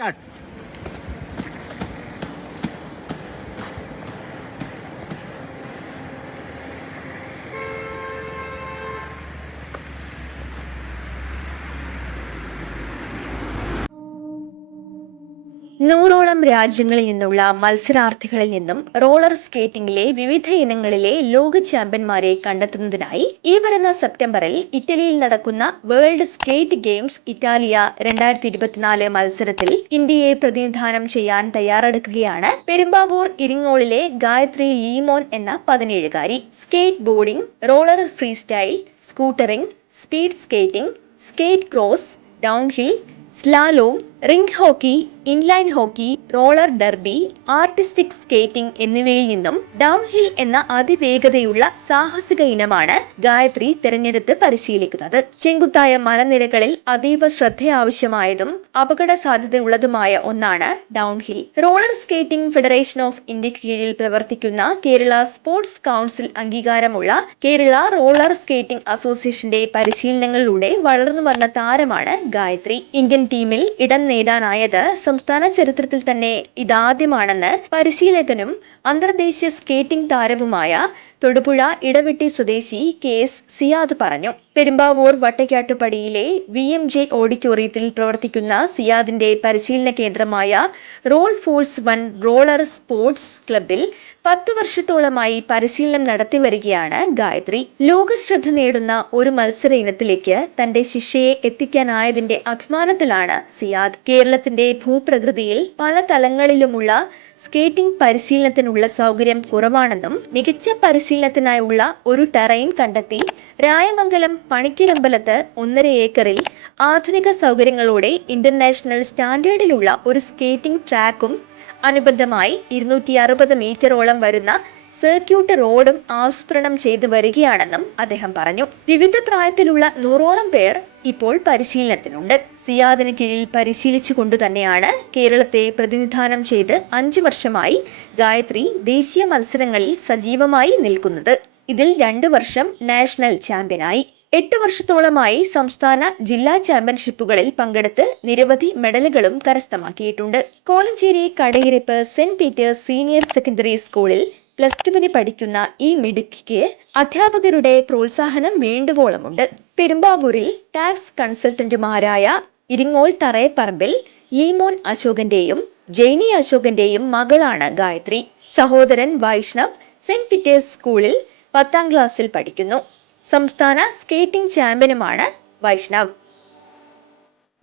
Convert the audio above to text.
Start. നൂറോളം രാജ്യങ്ങളിൽ നിന്നുള്ള മത്സരാർത്ഥികളിൽ നിന്നും റോളർ സ്കേറ്റിംഗിലെ വിവിധ ഇനങ്ങളിലെ ലോക ചാമ്പ്യന്മാരെ കണ്ടെത്തുന്നതിനായി ഈ വരുന്ന സെപ്റ്റംബറിൽ ഇറ്റലിയിൽ നടക്കുന്ന വേൾഡ് സ്കേറ്റ് ഗെയിംസ് ഇറ്റാലിയ 2024 മത്സരത്തിൽ ഇന്ത്യയെ പ്രതിനിധാനം ചെയ്യാൻ തയ്യാറെടുക്കുകയാണ് പെരുമ്പാവൂർ ഇരിങ്ങോളിലെ ഗായത്രി ലീമോൻ എന്ന 17കാരി. Skateboarding, roller freestyle, scootering, speed skating, skate cross, downhill, slalom, rink hockey, inline hockey, roller derby, artistic skating എന്നിവയിൽ നിന്നും ഡൗൺഹിൽ എന്ന അതിവേഗതയുള്ള സാഹസിക ഇനമാണ് ഗായത്രി തിരഞ്ഞെടുത്ത് പരിശീലിക്കുന്നത്. ചെങ്കുത്തായ മലനിരകളിൽ അതീവ ശ്രദ്ധ ആവശ്യമായതും അപകട സാധ്യതയുള്ളതുമായ ഒന്നാണ് downhill. Roller skating federation of ഇന്ത്യക്ക് കീഴിൽ പ്രവർത്തിക്കുന്ന കേരള സ്പോർട്സ് കൗൺസിൽ അംഗീകാരമുള്ള കേരള റോളർ സ്കേറ്റിംഗ് അസോസിയേഷന്റെ പരിശീലനങ്ങളിലൂടെ വളർന്നു വന്ന താരമാണ് ഗായത്രി. ഇന്ത്യൻ ടീമിൽ ഇടം നേടാനായത് സംസ്ഥാന ചരിത്രത്തിൽ തന്നെ ഇതാദ്യമാണെന്ന് പരിശീലകനും അന്തർദേശീയ സ്കേറ്റിംഗ് താരവുമായ തൊടുപുഴ ഇടവെട്ടി സ്വദേശി KS സിയാദ് പറഞ്ഞു. പെരുമ്പാവൂർ വട്ടക്കാട്ടുപടിയിലെ VMJ ഓഡിറ്റോറിയത്തിൽ പ്രവർത്തിക്കുന്ന സിയാദിന്റെ പരിശീലന കേന്ദ്രമായ റോൾ ഫോഴ്സ് 1 റോളർ സ്പോർട്സ് ക്ലബിൽ 10 വർഷത്തോളമായി പരിശീലനം നടത്തി വരികയാണ് ഗായത്രി. ലോകശ്രദ്ധ നേടുന്ന ഒരു മത്സര ഇനത്തിലേക്ക് തന്റെ ശിഷ്യയെ എത്തിക്കാനായതിന്റെ അഭിമാനത്തിലാണ് സിയാദ്. കേരളത്തിന്റെ ഭൂപ്രകൃതിയിൽ പല തലങ്ങളിലുമുള്ള സ്കേറ്റിംഗ് പരിശീലനത്തിനുള്ള സൗകര്യം കുറവാണെന്നും മികച്ച പരിശീലനത്തിനായുള്ള ഒരു ടെറൈൻ കണ്ടെത്തി രായമംഗലം പണിക്കരമ്പലത്ത് 1.5 ഏക്കറിൽ ആധുനിക സൗകര്യങ്ങളോടെ ഇന്റർനാഷണൽ സ്റ്റാൻഡേർഡിലുള്ള ഒരു സ്കേറ്റിംഗ് ട്രാക്കും അനുബന്ധമായി 260 മീറ്ററോളം വരുന്ന സർക്യൂട്ട് റോഡും ആസൂത്രണം ചെയ്തു വരികയാണെന്നും അദ്ദേഹം പറഞ്ഞു. വിവിധ പ്രായത്തിലുള്ള 100ഓളം പേർ ഇപ്പോൾ പരിശീലനത്തിനുണ്ട്. സിയാദിന് കീഴിൽ പരിശീലിച്ചു കൊണ്ടുതന്നെയാണ് കേരളത്തെ പ്രതിനിധാനം ചെയ്ത് 5 വർഷമായി ഗായത്രി ദേശീയ മത്സരങ്ങളിൽ സജീവമായി നിൽക്കുന്നത്. ഇതിൽ 2 വർഷം നാഷണൽ ചാമ്പ്യനായി. 8 വർഷത്തോളമായി സംസ്ഥാന ജില്ലാ ചാമ്പ്യൻഷിപ്പുകളിൽ പങ്കെടുത്ത് നിരവധി മെഡലുകളും കരസ്ഥമാക്കിയിട്ടുണ്ട്. Kolenchery Kadayiruppu Saint Peter's senior secondary സ്കൂളിൽ +2 പഠിക്കുന്ന ഈ മിടുക്കിക്ക് അധ്യാപകരുടെ പ്രോത്സാഹനം വേണ്ടുവോളമുണ്ട്. പെരുമ്പാവൂരിൽ ടാക്സ് കൺസൾട്ടന്റുമാരായ ഇരിങ്ങോൾ തറയപ്പറമ്പിൽ ലീമോൻ അശോകന്റെയും ജെയ്നി അശോകന്റെയും മകളാണ് ഗായത്രി. സഹോദരൻ വൈഷ്ണവ് സെന്റ് പീറ്റേഴ്സ് സ്കൂളിൽ 10ാം ക്ലാസ്സിൽ പഠിക്കുന്നു. സംസ്ഥാന സ്കേറ്റിംഗ് ചാമ്പ്യനുമാണ് വൈഷ്ണവ്.